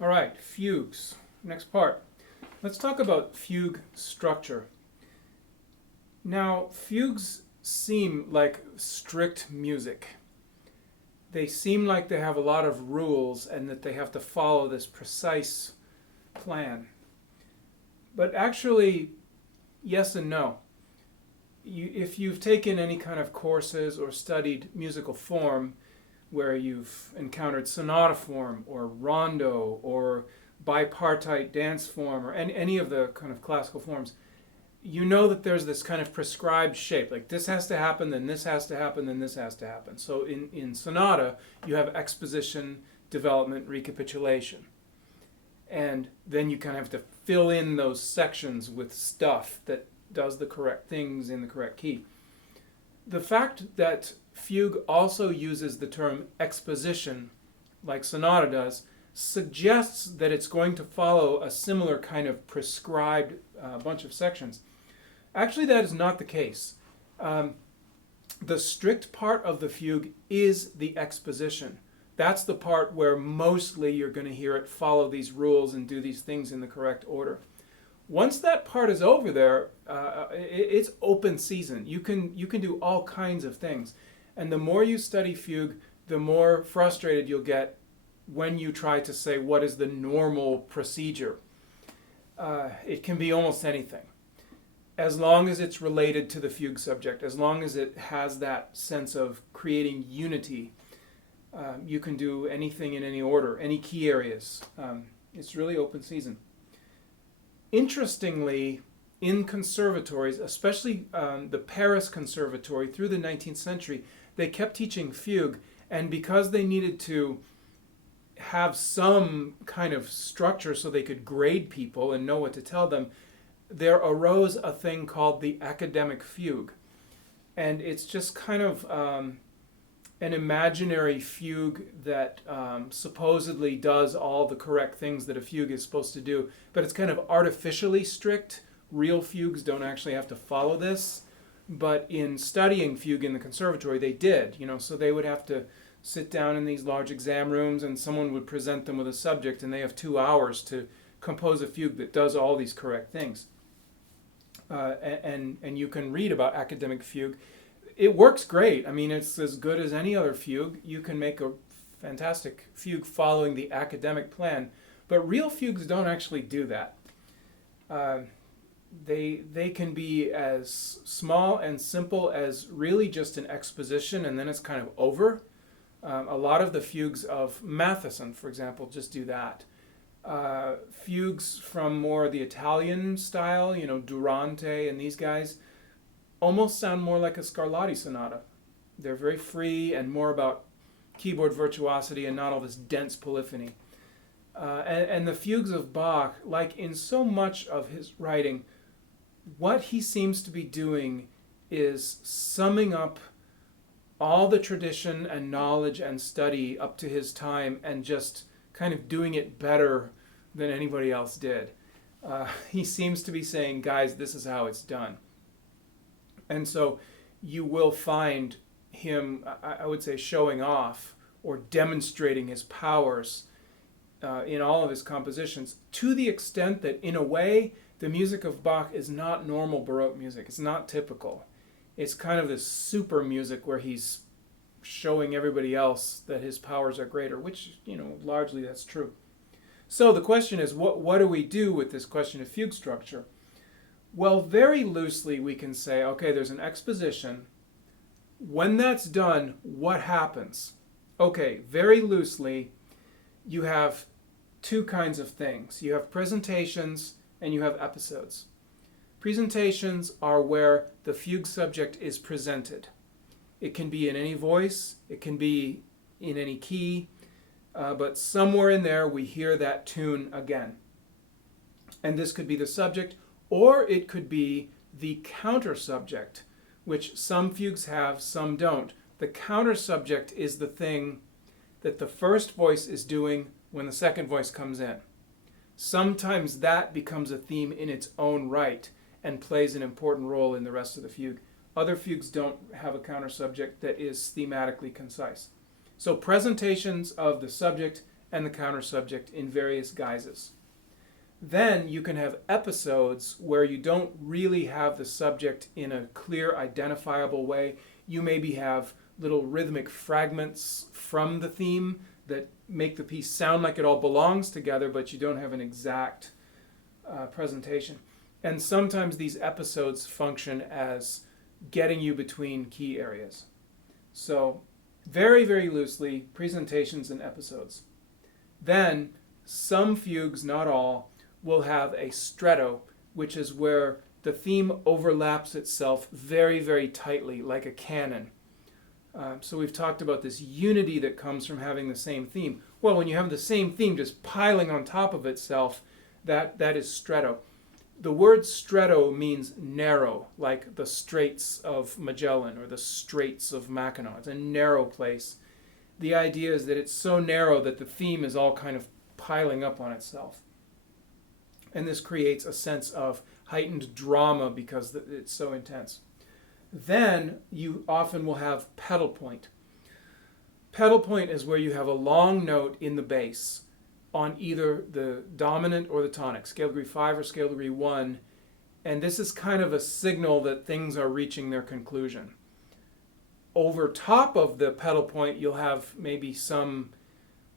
All right, fugues. Next part. Let's talk about fugue structure. Now, fugues seem like strict music. They seem like they have a lot of rules and that they have to follow this precise plan. But actually, yes and no. If you've taken any kind of courses or studied musical form where you've encountered sonata form or rondo or bipartite dance form or any of the kind of classical forms, you know that there's this kind of prescribed shape. Like this has to happen, then this has to happen, then this has to happen. So in sonata, you have exposition, development, recapitulation. And then you kind of have to fill in those sections with stuff that does the correct things in the correct key. The fact that fugue also uses the term exposition, like sonata does, suggests that it's going to follow a similar kind of prescribed bunch of sections. Actually, that is not the case. The strict part of the fugue is the exposition. That's the part where mostly you're going to hear it follow these rules and do these things in the correct order. Once that part is over there, it's open season. You can do all kinds of things. And the more you study fugue, the more frustrated you'll get when you try to say what is the normal procedure. It can be almost anything. As long as it's related to the fugue subject, as long as it has that sense of creating unity, you can do anything in any order, any key areas. It's really open season. Interestingly, in conservatories, especially the Paris Conservatory through the 19th century, they kept teaching fugue, and because they needed to have some kind of structure so they could grade people and know what to tell them, there arose a thing called the Academic Fugue. And it's just kind of an imaginary fugue that supposedly does all the correct things that a fugue is supposed to do, but it's kind of artificially strict. Real fugues don't actually have to follow this, but in studying fugue in the conservatory, they did. So they would have to sit down in these large exam rooms, and someone would present them with a subject, and they have 2 hours to compose a fugue that does all these correct things. And you can read about academic fugue. It works great. I mean, it's as good as any other fugue. You can make a fantastic fugue following the academic plan, but real fugues don't actually do that. They can be as small and simple as really just an exposition, and then it's kind of over. A lot of the fugues of Matheson, for example, just do that. Fugues from more the Italian style, Durante and these guys, almost sound more like a Scarlatti sonata. They're very free and more about keyboard virtuosity and not all this dense polyphony. And the fugues of Bach, like in so much of his writing, what he seems to be doing is summing up all the tradition and knowledge and study up to his time and just kind of doing it better than anybody else did. He seems to be saying, guys, this is how it's done. And so you will find him, I would say, showing off or demonstrating his powers in all of his compositions, to the extent that, in a way, the music of Bach is not normal Baroque music. It's not typical. It's kind of this super music where he's showing everybody else that his powers are greater, which, largely that's true. So the question is, what do we do with this question of fugue structure? Well, very loosely we can say, okay, there's an exposition. When that's done, what happens? Okay, very loosely, you have 2 kinds of things. You have presentations and you have episodes. Presentations are where the fugue subject is presented. It can be in any voice, it can be in any key, but somewhere in there we hear that tune again. And this could be the subject, or it could be the counter subject, which some fugues have, some don't. The counter subject is the thing that the first voice is doing when the second voice comes in. Sometimes that becomes a theme in its own right and plays an important role in the rest of the fugue. Other fugues don't have a counter subject that is thematically concise. So presentations of the subject and the counter subject in various guises. Then you can have episodes where you don't really have the subject in a clear, identifiable way. You maybe have little rhythmic fragments from the theme that make the piece sound like it all belongs together, but you don't have an exact presentation. And sometimes these episodes function as getting you between key areas. So very, very loosely, presentations and episodes. Then some fugues, not all, will have a stretto, which is where the theme overlaps itself very, very tightly, like a canon. So we've talked about this unity that comes from having the same theme. Well, when you have the same theme just piling on top of itself, that is stretto. The word stretto means narrow, like the Straits of Magellan or the Straits of Mackinac. It's a narrow place. The idea is that it's so narrow that the theme is all kind of piling up on itself. And this creates a sense of heightened drama because it's so intense. Then you often will have pedal point. Pedal point is where you have a long note in the bass on either the dominant or the tonic, scale degree 5 or scale degree 1, and this is kind of a signal that things are reaching their conclusion. Over top of the pedal point, you'll have maybe some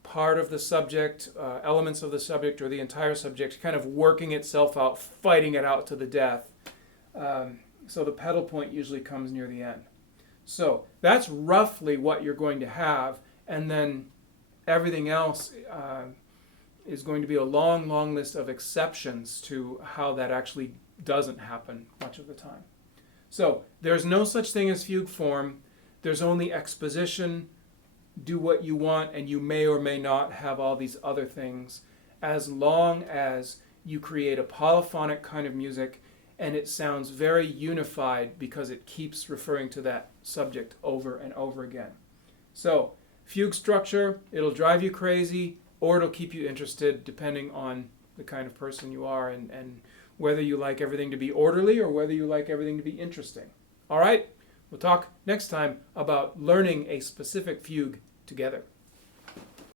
part of the subject, elements of the subject, or the entire subject kind of working itself out, fighting it out to the death. So the pedal point usually comes near the end. So that's roughly what you're going to have, and then everything else is going to be a long, long list of exceptions to how that actually doesn't happen much of the time. So there's no such thing as fugue form. There's only exposition. Do what you want, and you may or may not have all these other things, as long as you create a polyphonic kind of music and it sounds very unified because it keeps referring to that subject over and over again. So fugue structure, it'll drive you crazy or it'll keep you interested depending on the kind of person you are and whether you like everything to be orderly or whether you like everything to be interesting. All right, we'll talk next time about learning a specific fugue together.